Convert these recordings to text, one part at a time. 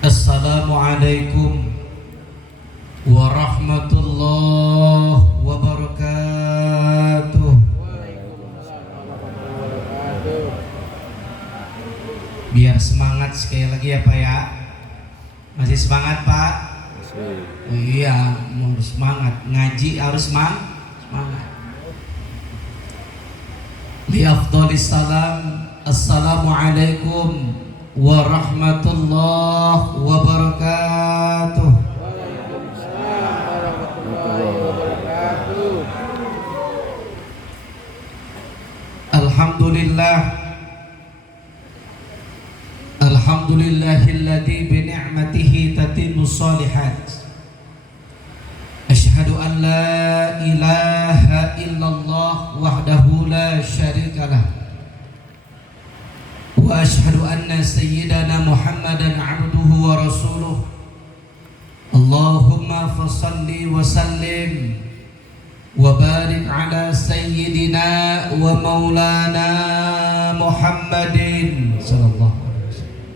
Assalamualaikum warahmatullahi wabarakatuh. Biar semangat sekali lagi ya Pak ya. Masih semangat Pak? Oh, iya, mau semangat. Ngaji harus semangat. Li afdhalis salam. Assalamualaikum warahmatullahi wabarakatuh. Alhamdulillah. Alhamdulillahilladzi bi ni'matihi tatimmus shalihat. Asyhadu an la ilaha illallah wahdahu la syarikalah. Wa asyhadu anna sayyidana Muhammadan abduhu wa rasuluh. Allahumma fassalli wa sallim wa barik ala sayyidina wa maulana Muhammadin sallallahu alaihi wasallam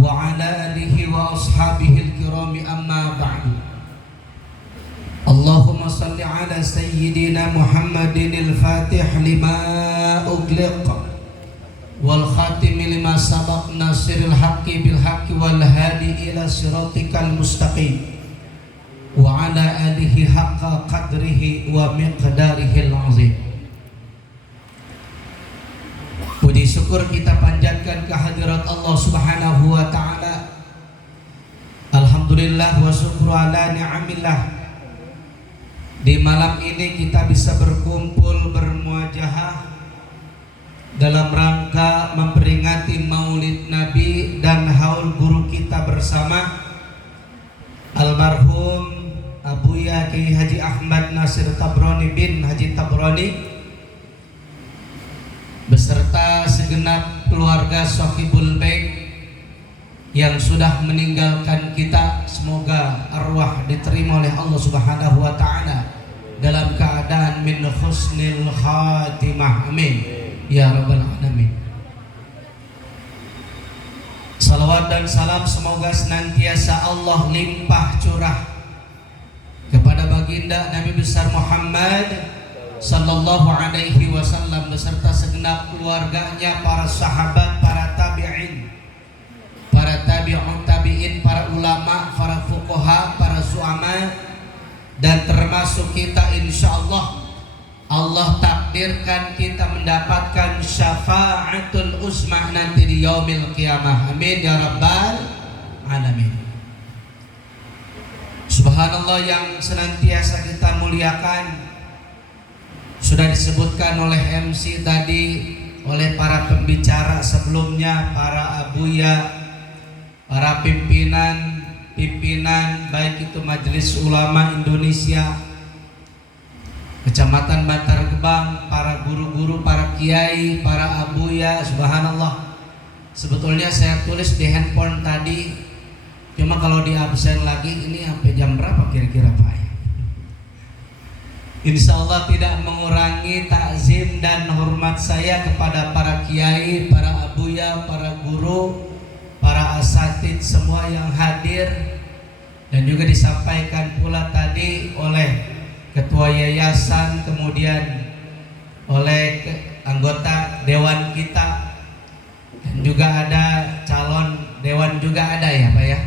wa ala alihi wa ashabihi al-kirami amma ba'du. Allahumma salli ala sayyidina Muhammadin al-fatih lima ugliq wal khatimi lima sabaq nasiril haqqi bil haqqi wal hadi ila siratikal mustaqim wa ala alihi haqqa qadrihi wa miqdarihil azim. Puji syukur kita panjatkan kehadirat Allah Subhanahu wa taala. Alhamdulillah wa syukru ala ni'amillah. Di malam ini kita bisa berkumpul bermuajahah dalam rangka memperingati Maulid Nabi dan haul guru kita bersama almarhum Abuya Kiai Haji Ahmad Nasir Tabrani bin Haji Tabrani beserta segenap keluarga Sohibul Baik yang sudah meninggalkan kita. Semoga arwah diterima oleh Allah Subhanahu wa taala dalam keadaan min husnil khatimah. Amin ya rabbal alamin. Salawat dan salam semoga senantiasa Allah limpah curah kepada baginda Nabi besar Muhammad sallallahu alaihi wasallam beserta segenap keluarganya, para sahabat, para tabi'in, para tabi'un tabi'in, para ulama, para fuqaha, para zu'ama, dan termasuk kita insyaallah Allah takdirkan kita mendapatkan syafaatul uzmah nanti di yaumil qiyamah. Amin ya rabbal alamin. Subhanallah yang senantiasa kita muliakan. Sudah disebutkan oleh MC tadi, oleh para pembicara sebelumnya, para abuya, para pimpinan baik itu Majelis Ulama Indonesia, Kecamatan Bantar Gebang, para guru-guru, para kiai, para abuya. Subhanallah. Sebetulnya saya tulis di handphone tadi, cuma kalau di absen lagi ini sampai jam berapa kira-kira Pak? Insya Allah tidak mengurangi takzim dan hormat saya kepada para kiai, para abuya, para guru, para asatid semua yang hadir, dan juga disampaikan pula tadi oleh ketua yayasan, kemudian oleh anggota dewan kita, dan juga ada calon dewan juga ada ya Pak ya.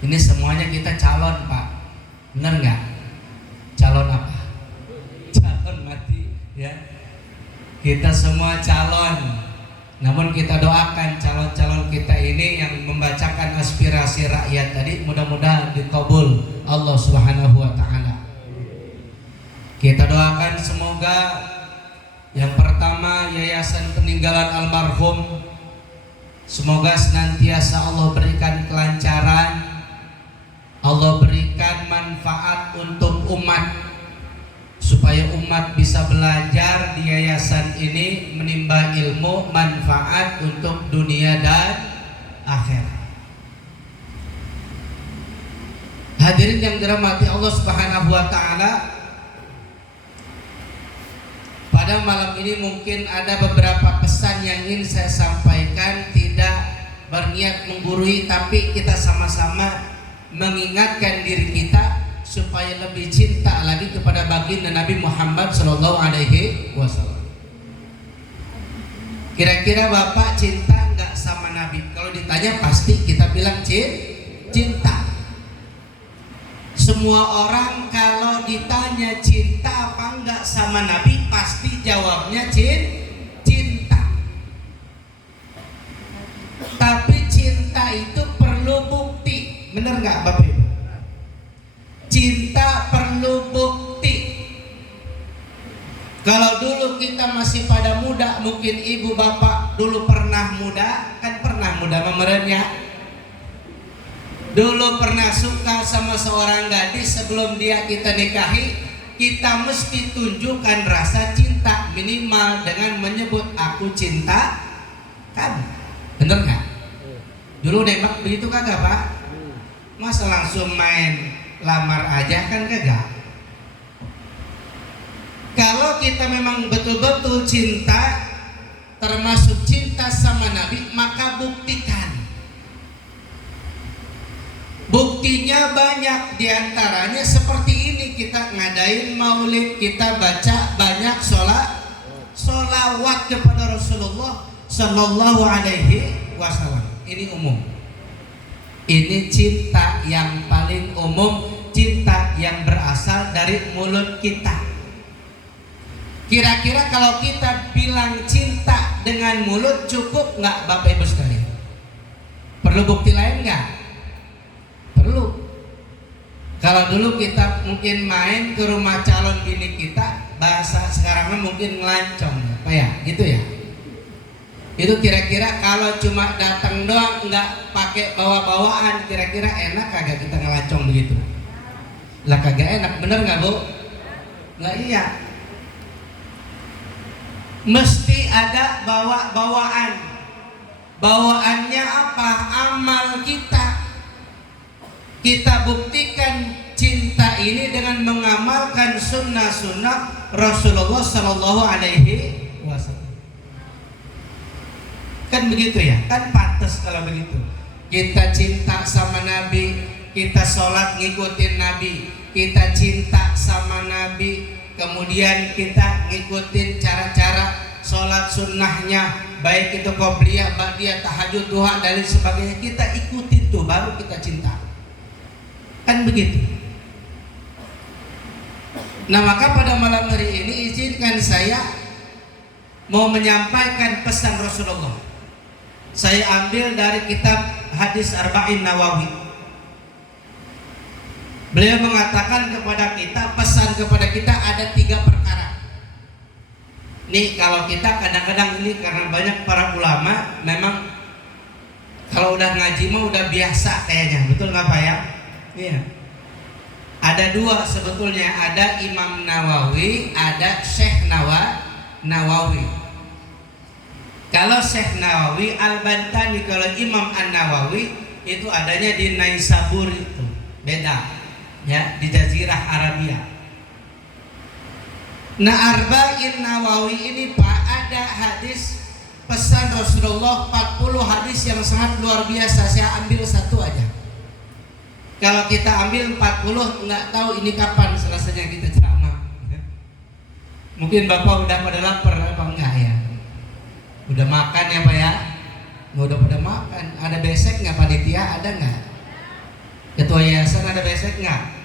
Ini semuanya kita calon Pak, bener nggak? Calon apa? Calon mati ya. Kita semua calon. Namun kita doakan calon-calon kita ini yang membacakan aspirasi rakyat tadi mudah-mudahan dikabul Allah Subhanahu wa taala. Kita doakan semoga yang pertama yayasan peninggalan almarhum, semoga senantiasa Allah berikan kelancaran, Allah berikan manfaat untuk umat, supaya umat bisa belajar di yayasan ini, menimba ilmu manfaat untuk dunia dan akhirat. Hadirin yang dirahmati Allah Subhanahu wa taala, pada malam ini mungkin ada beberapa pesan yang ingin saya sampaikan, tidak berniat menggurui, tapi kita sama-sama mengingatkan diri kita supaya lebih cinta lagi kepada baginda Nabi Muhammad Shallallahu Alaihi Wasallam. Kira-kira Bapak cinta nggak sama Nabi? Kalau ditanya pasti kita bilang cinta. Semua orang kalau ditanya cinta apa enggak sama Nabi pasti jawabnya cinta. Tapi cinta itu perlu bukti, bener nggak Bapak Ibu? Cinta perlu bukti. Kalau dulu kita masih pada muda, mungkin ibu bapak dulu pernah muda, kan pernah muda memerenya. Dulu pernah suka sama seorang gadis, sebelum dia kita nikahi, kita mesti tunjukkan rasa cinta minimal dengan menyebut aku cinta kamu. Bener nggak? Dulu nembak begitu kagak Pak? Masa langsung main lamar aja kan kagak? Kalau kita memang betul-betul cinta, termasuk cinta sama Nabi, maka buktikan. Buktinya banyak, diantaranya seperti ini, kita ngadain maulid, kita baca banyak sholawat kepada Rasulullah Sallallahu Alaihi Wasallam. Ini umum. Ini cinta yang paling umum, cinta yang berasal dari mulut kita. Kira-kira kalau kita bilang cinta dengan mulut cukup nggak Bapak Ibu sekalian? Perlu bukti lain nggak? Perlu. Kalau dulu kita mungkin main ke rumah calon bini kita, bahasa sekarangnya mungkin ngelancong, apa ya? Gitu ya. Itu kira-kira kalau cuma datang doang nggak pakai bawa-bawaan, kira-kira enak kagak kita ngelancong begitu? Lah kagak enak, bener nggak Bu? Nggak, iya. Mesti ada bawaan. Bawaannya apa? Amal kita. Kita buktikan cinta ini dengan mengamalkan sunnah-sunnah Rasulullah Sallallahu Alaihi Wasallam. Kan begitu ya? Kan pantas kalau begitu. Kita cinta sama Nabi, kita sholat ngikutin Nabi, kita cinta sama Nabi, kemudian kita ngikutin cara-cara sholat sunnahnya, baik itu qobliyah, ba'diyah, tahajud, duha, dan lain sebagainya, kita ikutin tuh, baru kita cinta. Kan begitu. Nah maka pada malam hari ini izinkan saya mau menyampaikan pesan Rasulullah. Saya ambil dari kitab Hadis Arba'in Nawawi. Beliau mengatakan kepada kita, pesan kepada kita ada 3 perkara. Nih kalau kita kadang-kadang ini karena banyak para ulama memang kalau udah ngaji mah udah biasa kayaknya, betul nggak Pak ya? Iya. Ada 2 sebetulnya, ada Imam Nawawi, ada Syekh Nawawi. Kalau Syekh Nawawi Al-Bantani, kalau Imam An-Nawawi itu adanya di Naisabur itu, beda. Ya, di Jazirah Arabia. Nah Arba'in Nawawi ini Pak, ada hadis pesan Rasulullah 40 hadis yang sangat luar biasa. Saya ambil 1 aja. Kalau kita ambil 40 nggak tahu ini kapan selesainya kita ceramah. Mungkin Bapak udah pada lapar apa enggak ya? Udah makan ya Pak ya? Udah pada makan. Ada besek nggak panitia? Ada nggak? Ketua yayasan ada besek nggak?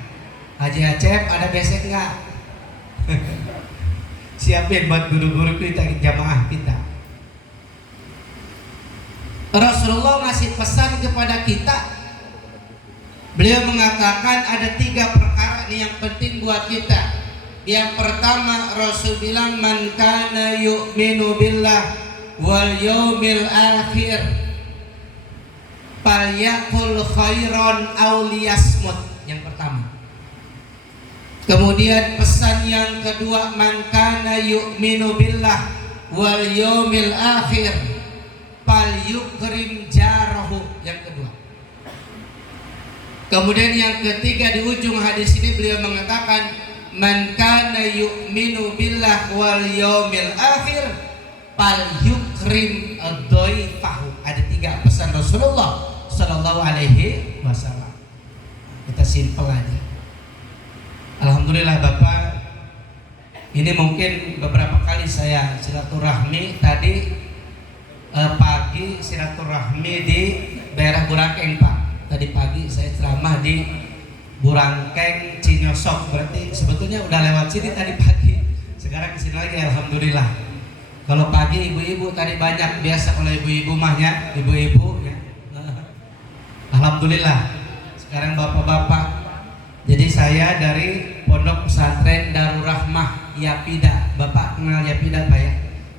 Haji Acep ada besek nggak? Siapin buat guru-guru kita, jamaah kita. Rasulullah ngasih pesan kepada kita. Beliau mengatakan ada 3 perkara nih yang penting buat kita. Yang pertama Rasul bilang, man kana yu'minu billah wal yaumil akhir falyaqul khairan aw liyasmut. Yang pertama. Kemudian pesan yang kedua, man kana yu'minu billah wal yaumil akhir falyukrim jarahu. Yang kedua. Kemudian yang ketiga, di ujung hadis ini beliau mengatakan, man kana yu'minu billah wal yaumil akhir falyukrim dhaifahu. Ada 3 pesan Rasul masalah. Kita simpel aja. Alhamdulillah Bapak, ini mungkin beberapa kali saya silaturahmi. Tadi pagi silaturahmi di daerah Burangkeng Pak. Tadi pagi saya ceramah di Burangkeng Cinyosok. Berarti sebetulnya udah lewat sini tadi pagi. Sekarang kesini lagi, alhamdulillah. Kalau pagi ibu-ibu tadi banyak, biasa kalau ibu-ibu mahnya, ibu-ibu ya. Alhamdulillah. Sekarang bapak-bapak. Jadi saya dari Pondok Pesantren Darul Rahmah Yapida. Bapak kenal Yapida Pak ya?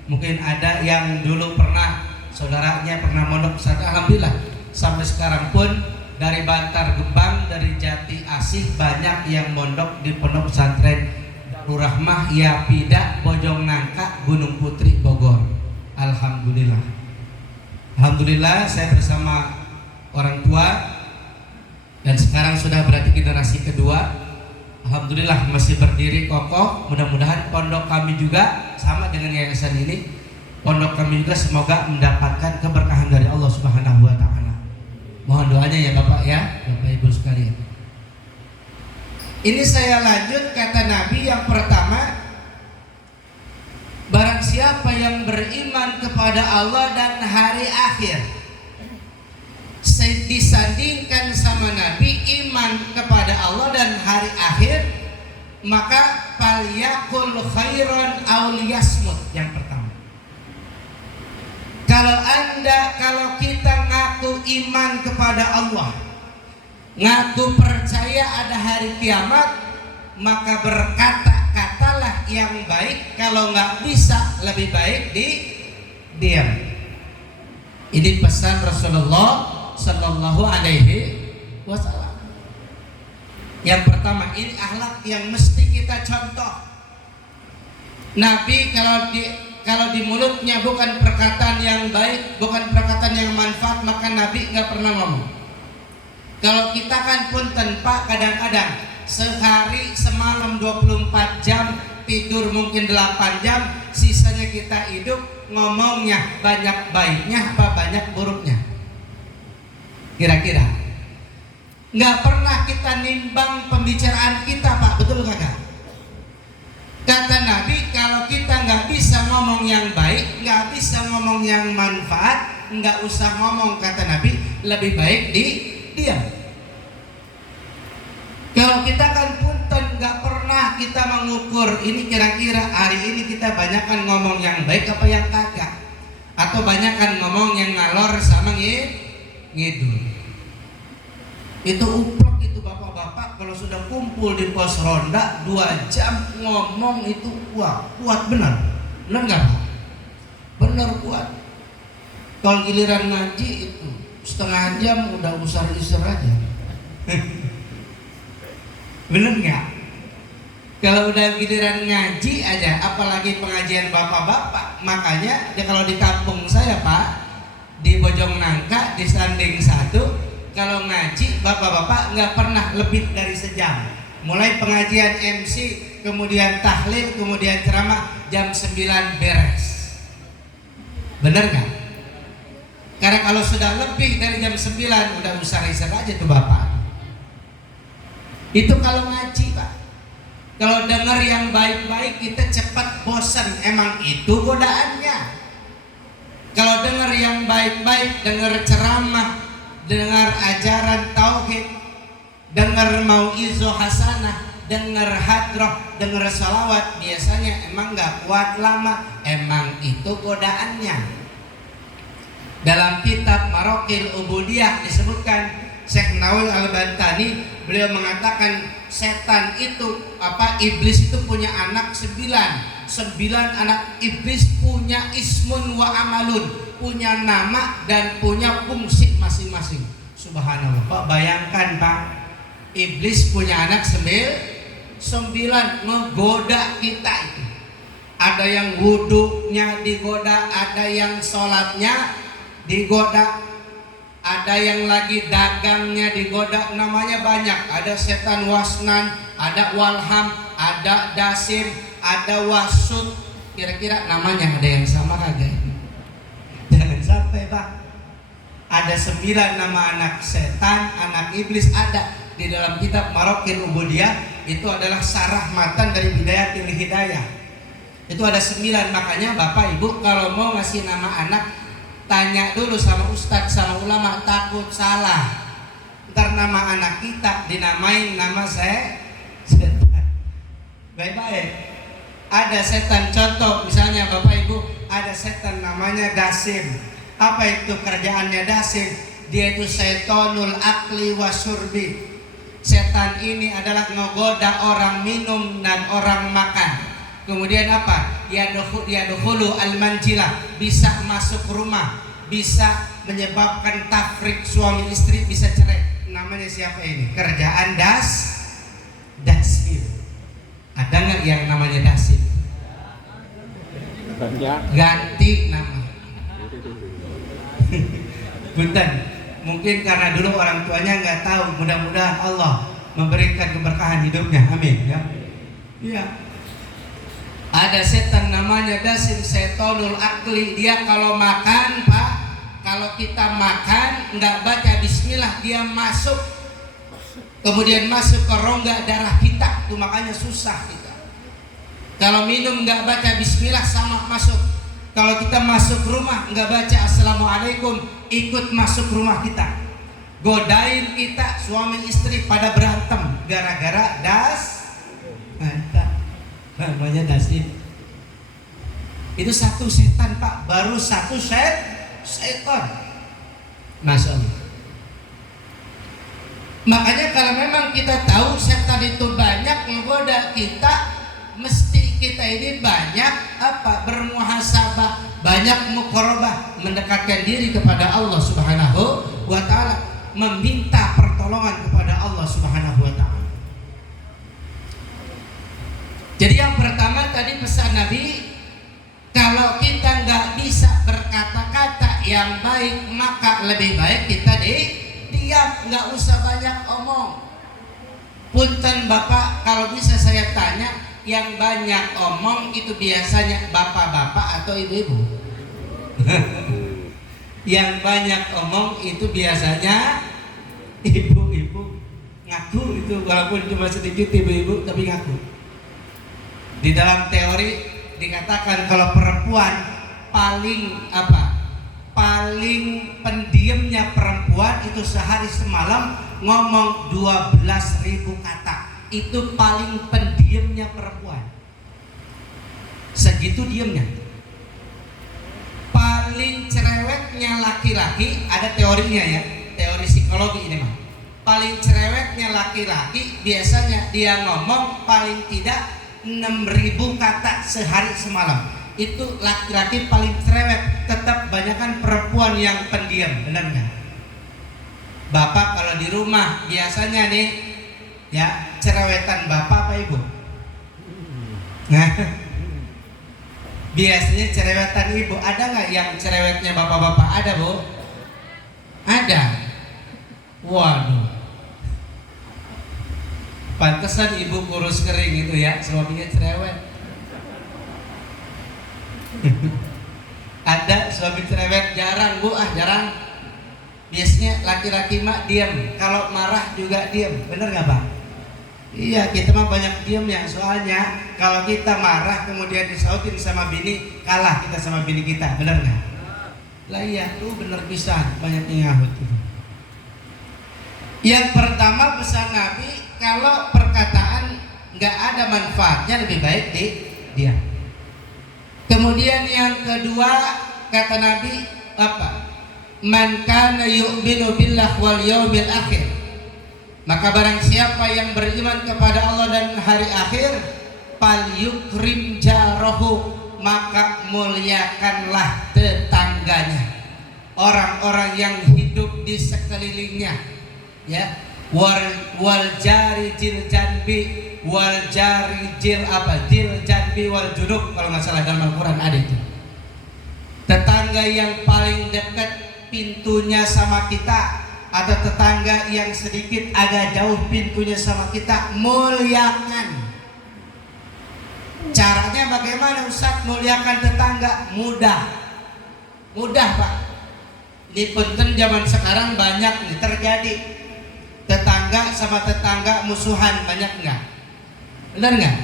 Mungkin ada yang dulu pernah saudaranya pernah mondok pesantren. Alhamdulillah sampai sekarang pun dari Bantar Gebang, dari Jati Asih banyak yang mondok di Pondok Pesantren Darul Rahmah Yapida Bojong Nangka Gunung Putri Bogor. Alhamdulillah. Alhamdulillah saya bersama orang tua dan sekarang sudah berarti generasi kedua. Alhamdulillah masih berdiri kokoh. Mudah-mudahan pondok kami juga sama dengan yayasan ini. Pondok kami juga semoga mendapatkan keberkahan dari Allah Subhanahu wa taala. Mohon doanya ya Bapak ya, Bapak Ibu sekalian. Ini saya lanjut kata Nabi yang pertama, barang siapa yang beriman kepada Allah dan hari akhir, disandingkan sama Nabi iman kepada Allah dan hari akhir, maka falyakul khairan aw liyasmut. Yang pertama, kalau kita ngaku iman kepada Allah, ngaku percaya ada hari kiamat, maka berkata-katalah yang baik. Kalau nggak bisa lebih baik diam. Ini pesan Rasulullah Sallallahu Alaihi Wasallam. Yang pertama, ini akhlak yang mesti kita contoh. Nabi kalau di mulutnya bukan perkataan yang baik, bukan perkataan yang manfaat, maka Nabi nggak pernah ngomong. Kalau kita kan pun tanpa kadang-kadang sehari semalam 24 jam, tidur mungkin 8 jam, sisanya kita hidup, ngomongnya banyak baiknya apa banyak buruknya? Kira-kira nggak pernah kita nimbang pembicaraan kita Pak, betul kagak? Kata Nabi, kalau kita nggak bisa ngomong yang baik, nggak bisa ngomong yang manfaat, nggak usah ngomong, kata Nabi, lebih baik diam. Kalau kita kan punten nggak pernah kita mengukur ini kira-kira hari ini kita banyakkan ngomong yang baik apa yang kagak, atau banyakkan ngomong yang ngalor sama ngidul. Itu uplok itu bapak-bapak kalau sudah kumpul di pos ronda 2 jam ngomong itu kuat benar nggak Pak? Benar kuat. Kalau giliran ngaji itu setengah jam udah usar-usar aja. Bener nggak? Kalau udah giliran ngaji aja, apalagi pengajian bapak-bapak, makanya ya kalau di kampung saya Pak, di Bojong Nangka di Sanding 1, kalau ngaji bapak-bapak nggak pernah lebih dari sejam. Mulai pengajian MC, kemudian tahlil, kemudian ceramah, jam 9 beres. Bener nggak? Karena kalau sudah lebih dari jam 9 udah usar-usar aja tuh bapak. Itu kalau ngaji Pak. Kalau dengar yang baik-baik kita cepat bosan, emang itu godaannya. Kalau dengar yang baik-baik, dengar ceramah, dengar ajaran tauhid, dengar mau'izoh hasanah, dengar hadroh, dengar salawat, biasanya emang nggak kuat lama, emang itu godaannya. Dalam kitab Marokil Ubudiyah disebutkan, Syekh Nawawi Al-Bantani beliau mengatakan setan itu iblis itu punya anak 9 anak iblis punya ismun wa amalun, punya nama dan punya fungsi masing-masing. Subhanallah Pak, bayangkan Pak, iblis punya anak 9 ngegoda kita itu. Ada yang wudunya digoda, ada yang sholatnya digoda, ada yang lagi dagangnya digoda, namanya banyak. Ada setan wasnan, ada walham, ada dasim, ada wasut. Kira-kira namanya ada yang sama kagak? Jangan sampai Pak. ada 9 nama anak setan, anak iblis ada di dalam kitab Marokil Ubudiyah. Itu adalah sarahmatan dari Bidayatil Hidayah. Itu ada 9. Makanya Bapak Ibu kalau mau ngasih nama anak, tanya dulu sama ustadz, sama ulama, takut salah. Ntar nama anak kita dinamain nama setan. Baik-baik. Ada setan, contoh misalnya Bapak Ibu, ada setan namanya Dasim. Apa itu kerjaannya Dasim? Dia itu setonul akli wasurbi. Setan ini adalah menggoda orang minum dan orang makan. Kemudian apa? Yadkhulu al-manjilah, bisa masuk rumah, bisa menyebabkan tafrik suami istri, bisa cerai. Namanya siapa ini? Kerjaan Dasim. Ada nggak yang namanya Dasim? Ganti nama. Punten, mungkin karena dulu orang tuanya nggak tahu. Mudah-mudahan Allah memberikan keberkahan hidupnya, amin ya. Iya. Ada setan namanya Dasim, setonul akli. Dia kalau makan Pak, kalau kita makan nggak baca bismillah, dia masuk, kemudian masuk ke rongga darah kita. Itu makanya susah kita. Kalau minum nggak baca bismillah sama masuk. Kalau kita masuk rumah nggak baca assalamualaikum, ikut masuk rumah kita. Godain kita, suami istri pada berantem gara-gara namanya Dasim. Itu satu setan Pak, baru satu setan. Masya Allah. Makanya kalau memang kita tahu setan itu banyak menggoda kita, mesti kita ini banyak bermuhasabah, banyak muqarabah, mendekatkan diri kepada Allah Subhanahu wa taala, meminta pertolongan kepada Allah Subhanahu wa taala. Jadi yang pertama tadi pesan Nabi, kalau kita nggak bisa berkata-kata yang baik, maka lebih baik kita diam, nggak usah banyak omong. Punten Bapak, kalau bisa saya tanya, yang banyak omong itu biasanya bapak-bapak atau ibu-ibu? Yang banyak omong itu biasanya ibu-ibu. Ngaku itu, walaupun cuma sedikit ibu-ibu tapi ngaku. Di dalam teori dikatakan kalau perempuan paling paling pendiamnya perempuan itu sehari semalam ngomong 12.000 kata. Itu paling pendiamnya perempuan. Segitu diamnya. Paling cerewetnya laki-laki, ada teorinya ya, teori psikologi ini mah. Paling cerewetnya laki-laki biasanya dia ngomong paling tidak 6.000 kata sehari semalam. Itu laki-laki paling cerewet. Tetap banyakkan perempuan yang pendiam, benar nggak? Bapak kalau di rumah biasanya nih ya, cerewetan bapak apa ibu? Nah, biasanya cerewetan ibu. Ada nggak yang cerewetnya bapak-bapak? Ada Bu? Ada. Waduh, pantesan ibu kurus kering itu ya, suaminya cerewet. Ada suami cerewet? Jarang Bu, jarang. Biasanya laki-laki mah diam, kalau marah juga diam, bener nggak Pak? Iya, kita mah banyak diam ya. Soalnya kalau kita marah kemudian disautin sama bini, kalah kita sama bini kita, bener nggak? Lah iya, tuh bener pisan, banyak yang ngahut itu. Yang pertama pesan Nabi, kalau perkataan nggak ada manfaatnya lebih baik diam. Kemudian yang kedua kata Nabi apa? Man kana yu'minu billah wal yaumil akhir, maka barang siapa yang beriman kepada Allah dan hari akhir, fal yukrim jarahu, maka muliakanlah tetangganya, orang-orang yang hidup di sekelilingnya, ya. Wal jari jil janbi wal jari jil janbi wal junub, kalau nggak salah dalam Al-Quran ada itu. Tetangga yang paling dekat pintunya sama kita, atau tetangga yang sedikit agak jauh pintunya sama kita, muliakan. Caranya bagaimana Ustaz muliakan tetangga? Mudah Pak. Di punten zaman sekarang banyak nih terjadi tetangga sama tetangga musuhan, banyak nggak? Benar nggak?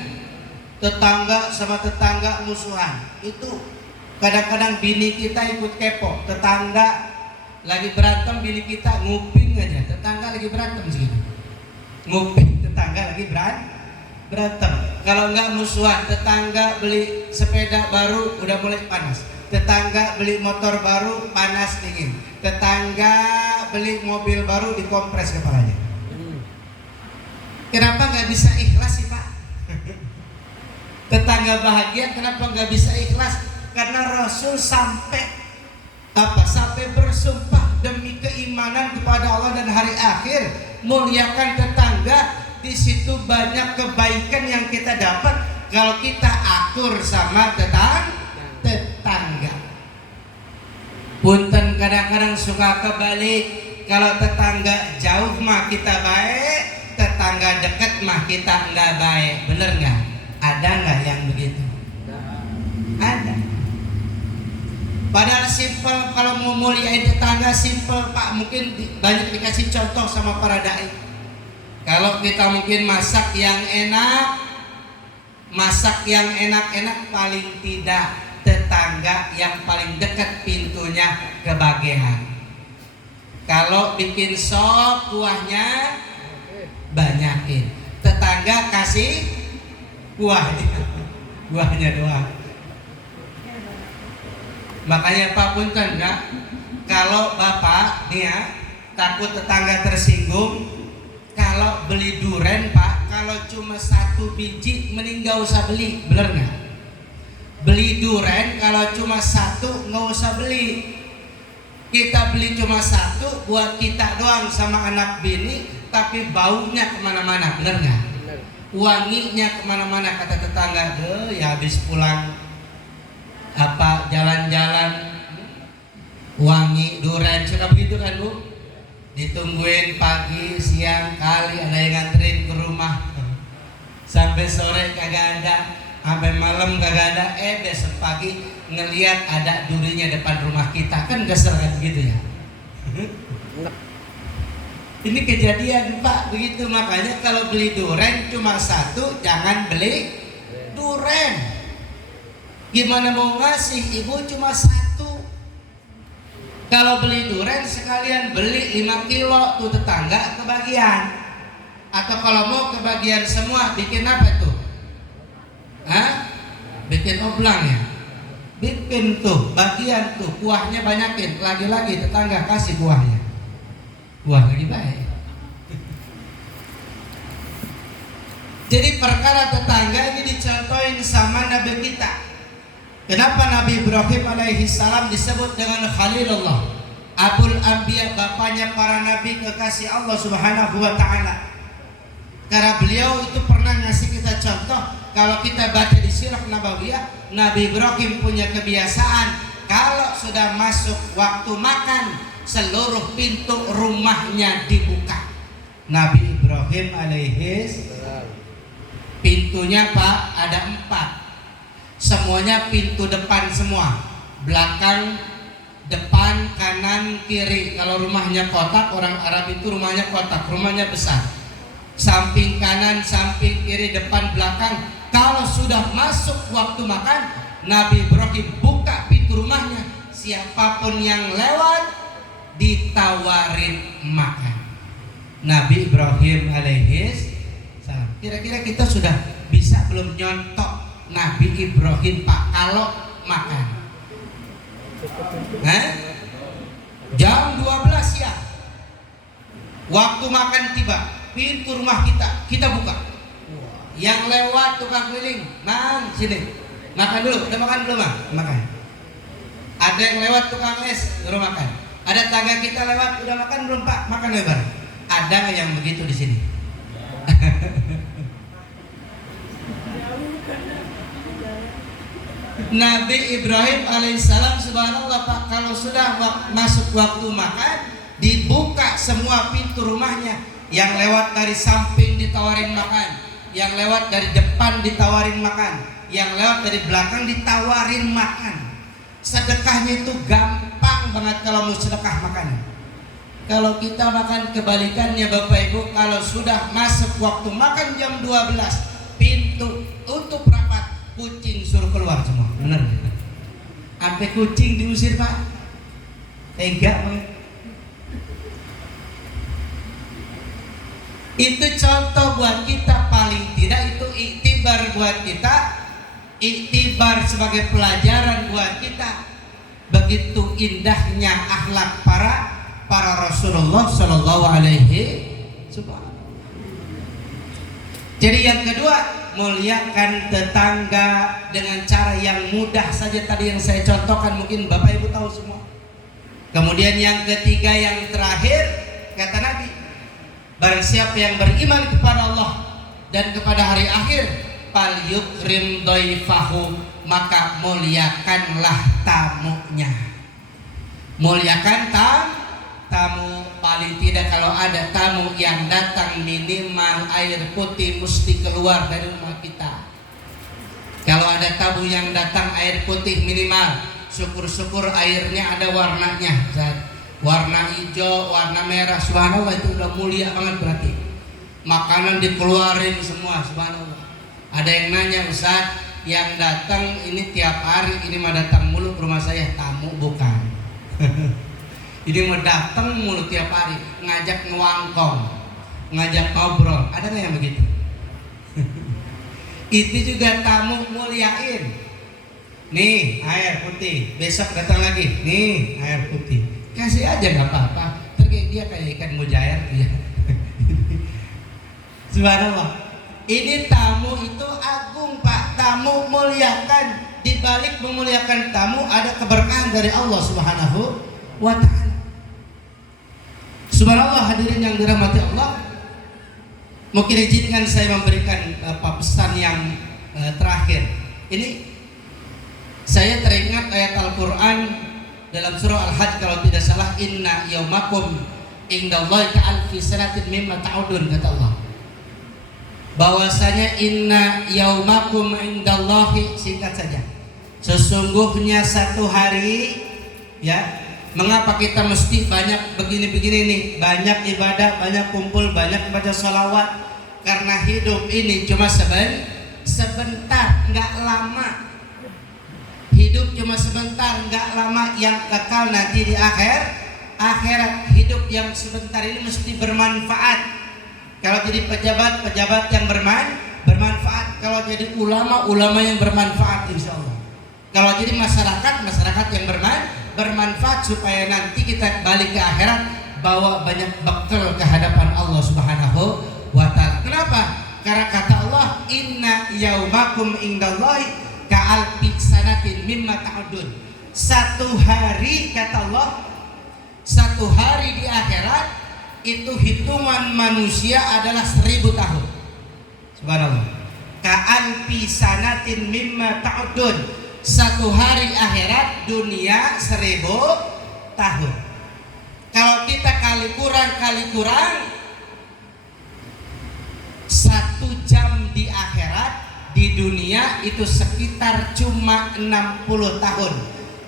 Tetangga sama tetangga musuhan itu kadang-kadang bini kita ikut kepo, tetangga lagi berantem bini kita nguping aja, tetangga lagi berantem sih, nguping tetangga lagi berantem. Kalau nggak musuhan, tetangga beli sepeda baru udah mulai panas, tetangga beli motor baru panas dingin, tetangga beli mobil baru dikompres kepalanya. Kenapa nggak bisa ikhlas sih Pak? Tetangga bahagia kenapa nggak bisa ikhlas? Karena Rasul sampai bersumpah demi keimanan kepada Allah dan hari akhir, muliakan tetangga. Di situ banyak kebaikan yang kita dapat kalau kita akur sama tetangga. Punten kadang-kadang suka kebalik, kalau tetangga jauh mah kita baik, tetangga dekat mah kita nggak baik. Bener nggak? Ada nggak yang begitu? Ada. Padahal simpel, kalau mau muliain tetangga simpel Pak. Mungkin banyak dikasih contoh sama para dai. Kalau kita mungkin masak yang enak-enak paling tidak tetangga yang paling dekat pintunya kebagian. Kalau bikin sop kuahnya banyakin, tetangga kasih kuahnya doang. Makanya Pak punten ya, kalau Bapak nih ya takut tetangga tersinggung, kalau beli duren Pak, kalau cuma 1 biji mending gak usah beli, bener nggak? Beli duren kalau cuma 1 nggak usah beli. Kita beli cuma 1 buat kita doang sama anak bini, tapi baunya kemana-mana, bener nggak? Wanginya kemana-mana, kata tetangga, ya habis pulang jalan-jalan wangi duren, suka begitu kan Bu? Ditungguin pagi, siang, kali ada yang nganterin ke rumah, sampai sore kagak ada, sampai malam kagak ada. Besok pagi ngelihat ada durinya depan rumah kita, kan kesel kan gitu ya. Ini kejadian Pak begitu. Makanya kalau beli duren cuma 1, jangan beli duren. Gimana mau ngasih ibu cuma 1? Kalau beli duren sekalian beli 5 kilo tuh tetangga kebagian. Atau kalau mau kebagian semua bikin apa tuh? Bikin oblang ya? Bikin tuh bagian tuh, kuahnya banyakin. Lagi-lagi tetangga kasih kuahnya. Kuah lagi baik. Jadi perkara tetangga ini dicontohin sama Nabi kita. Kenapa Nabi Ibrahim alaihi salam disebut dengan Khalilullah, Abul Anbiya, bapaknya para nabi, kekasih Allah Subhanahu wa taala? Karena beliau itu pernah ngasih kita contoh. Kalau kita baca di sirah Nabawiyah, Nabi Ibrahim punya kebiasaan kalau sudah masuk waktu makan, seluruh pintu rumahnya dibuka. Nabi Ibrahim alaihi salam pintunya Pak ada 4. Semuanya pintu depan semua, belakang, depan, kanan, kiri. Kalau rumahnya kotak, orang Arab itu rumahnya kotak, rumahnya besar. Samping kanan, samping kiri, depan, belakang. Kalau sudah masuk waktu makan, Nabi Ibrahim buka pintu rumahnya. Siapapun yang lewat ditawarin makan. Nabi Ibrahim alaihi salam. Kira-kira kita sudah bisa belum nyontok Nabi Ibrahim Pak kalau makan? Jam 12 ya, waktu makan tiba, pintu rumah kita buka. Yang lewat tukang keliling, Mang sini, makan dulu. Udah makan belum Mang? Makan. Ada yang lewat tukang es, baru makan. Ada tangga kita lewat, udah makan belum Pak? Makan lebar. Ada nggak yang begitu di sini? Nabi Ibrahim alaihissalam, subhanallah Pak, kalau sudah masuk waktu makan, dibuka semua pintu rumahnya. Yang lewat dari samping ditawarin makan, yang lewat dari depan ditawarin makan, yang lewat dari belakang ditawarin makan. Sedekahnya itu gampang. gampang banget kalau mau sedekah makan. Kalau kita makan kebalikannya Bapak Ibu, kalau sudah masuk waktu makan jam 12, pintu tutup rapat, kucing suruh keluar semua. Benar? Sampai kucing diusir Pak. Tega banget. Itu contoh buat kita, paling tidak itu iktibar buat kita, iktibar sebagai pelajaran buat kita. Begitu indahnya akhlak para Rasulullah Shallallahu Alaihi Wasallam. Jadi yang kedua, muliakan tetangga dengan cara yang mudah saja tadi yang saya contohkan, mungkin Bapak Ibu tahu semua. Kemudian yang ketiga, yang terakhir, kata Nabi, barang siapa yang beriman kepada Allah dan kepada hari akhir, fal yukrim dhaifahu, maka muliakanlah tamunya. Muliakan tamu. Paling tidak kalau ada tamu yang datang, minimal air putih mesti keluar dari rumah kita. Kalau ada tamu yang datang, air putih minimal, syukur-syukur airnya ada warnanya, warna hijau, warna merah, subhanallah, itu udah mulia banget berarti. Makanan dikeluarin semua, subhanallah. Ada yang nanya, Ustaz, yang datang ini tiap hari, ini mah datang mulu ke rumah saya, tamu bukan. Ini mau datang mulu tiap hari, ngajak ngewangkong, ngajak ngobrol. Ada nggak yang begitu? Itu juga tamu muliain. Nih air putih, besok datang lagi. Nih air putih, kasih aja nggak apa-apa. Terus dia kayak ikan mujair dia. Subhanallah. Ini tamu itu agung Pak, tamu muliakan. Di balik memuliakan tamu ada keberkahan dari Allah Subhanahu wa Ta'ala. Subhanallah, hadirin yang dirahmati Allah. Mungkin izinkan saya memberikan pesan yang terakhir. Ini saya teringat ayat Al-Quran dalam surah Al-Hajj kalau tidak salah, inna yaumakum indallahi ka'alfi sanatin mimma ta'udun, kata Allah. Bahwasanya inna yaumakum indallahi, singkat saja, sesungguhnya satu hari, ya. Mengapa kita mesti banyak begini-begini nih? Banyak ibadah, banyak kumpul, banyak baca salawat. Karena hidup ini cuma sebentar, nggak lama. Hidup cuma sebentar, nggak lama. Yang kekal nanti di akhirat. Hidup yang sebentar ini mesti bermanfaat. Kalau jadi pejabat yang bermanfaat. Kalau jadi ulama yang bermanfaat, insya Allah. Kalau jadi masyarakat yang bermanfaat, supaya nanti kita balik ke akhirat bawa banyak bekal ke hadapan Allah Subhanahu wa Ta'ala. Kenapa? Karena kata Allah, inna yaumakum indallahi ka'alfi sanatin mimma ta'udun. Satu hari, kata Allah, satu hari di akhirat itu hitungan manusia adalah 1000 tahun. Subhanallah. Ka'alfi sanatin mimma ta'udun. Satu hari akhirat dunia 1000 tahun. Kalau kita kali kurang 1 jam di akhirat, di dunia itu sekitar cuma 60 tahun.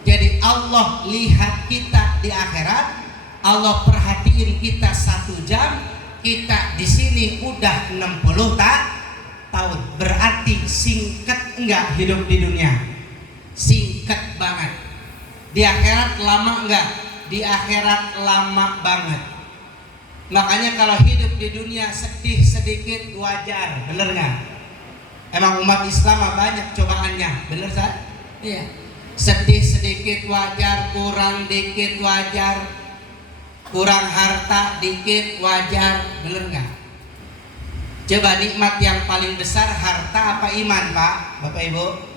Jadi Allah lihat kita di akhirat, Allah perhatiin kita 1 jam, kita di sini udah 60 tahun. Berarti singkat enggak hidup di dunia? Singkat banget. Di akhirat lama enggak? Di akhirat lama banget. Makanya kalau hidup di dunia sedih sedikit wajar, bener nggak? Emang umat Islam banyak cobaannya, bener Ustaz? Iya. Sedih sedikit wajar, kurang dikit wajar, kurang harta dikit wajar, bener nggak? Coba nikmat yang paling besar harta apa iman, Pak, Bapak Ibu?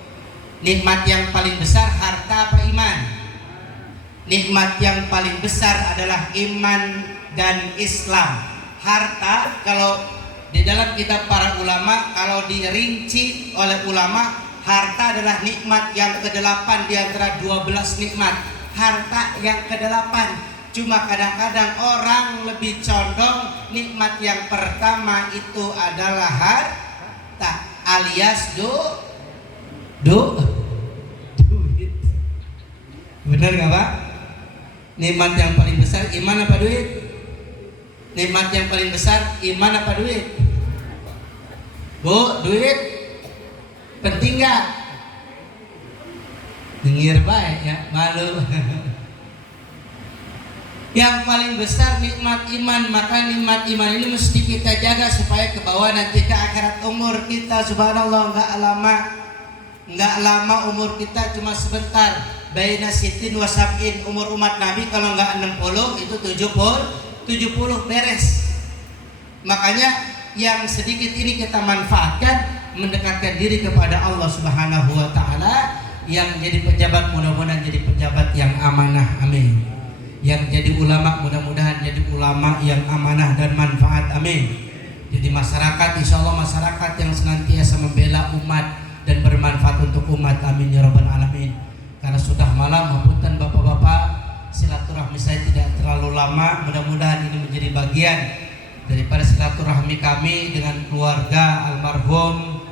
Nikmat yang paling besar harta apa iman? Nikmat yang paling besar adalah iman dan Islam. Harta, kalau di dalam kitab para ulama, kalau dirinci oleh ulama, harta adalah nikmat yang ke-8 di antara 12 nikmat. Harta yang ke-8. Cuma kadang-kadang orang lebih condong nikmat yang pertama itu adalah harta, alias duit. Benar nggak Pak? Nikmat yang paling besar iman apa duit? Nikmat yang paling besar iman apa duit? Bu, duit penting gak? Dengar baik ya, malu. Yang paling besar nikmat iman, maka nikmat iman ini mesti kita jaga supaya ke bawah nanti ke akhirat. Umur kita subhanallah nggak lama umur kita, cuma sebentar. Baina sitin wa sab'in, umur umat Nabi kalau nggak 60 itu 70 beres. Makanya yang sedikit ini kita manfaatkan, mendekatkan diri kepada Allah Subhanahu wa taala. Yang jadi pejabat mudah-mudahan jadi pejabat yang amanah, amin. Yang jadi ulama mudah-mudahan jadi ulama yang amanah dan manfaat, amin. Jadi masyarakat, insya Allah masyarakat yang senantiasa membela umat dan bermanfaat untuk umat, amin ya rabbal alamin. Karena sudah malam, hapunten bapak-bapak, silaturahmi saya tidak terlalu lama. Mudah-mudahan ini menjadi bagian daripada silaturahmi kami dengan keluarga almarhum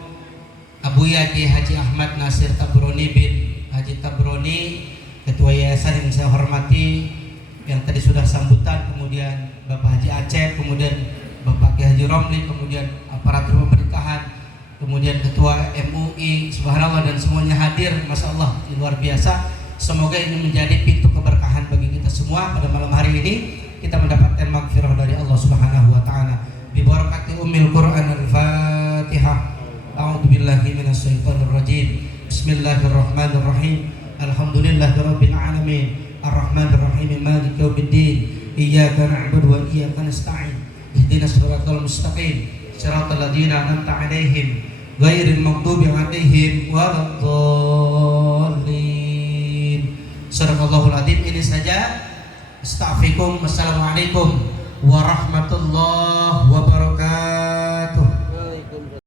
Abuya Haji Ahmad Nasir Tabroni bin Haji Tabroni, Ketua Yayasan yang saya hormati, yang tadi sudah sambutan, kemudian Bapak Haji Aceh, kemudian Bapak Ki Haji Romli, kemudian aparatur pemerintahan, kemudian Ketua MUI, subhanallah, dan semuanya hadir, masya Allah, luar biasa. Semoga ini menjadi pintu keberkahan bagi kita semua. Pada malam hari ini kita mendapatkan maghfirah dari Allah Subhanahu wa taala. Bi barakati ummil Quran al-Fatihah. A'udzu billahi minasyaitonir rajim. Bismillahirrahmanirrahim. Alhamdulillahirabbil alamin. Arrahmanir rahim. Maliki yaumiddin. Iyyaka na'budu wa iyyaka nasta'in. Ihdinas siratal mustaqim. Siratal ladzina an'amta 'alaihim ghairil maghdubi 'alaihim waladdallin. Sadaqallahul adzim. Ini saja. Astaghfirukum. Wassalamualaikum warahmatullahi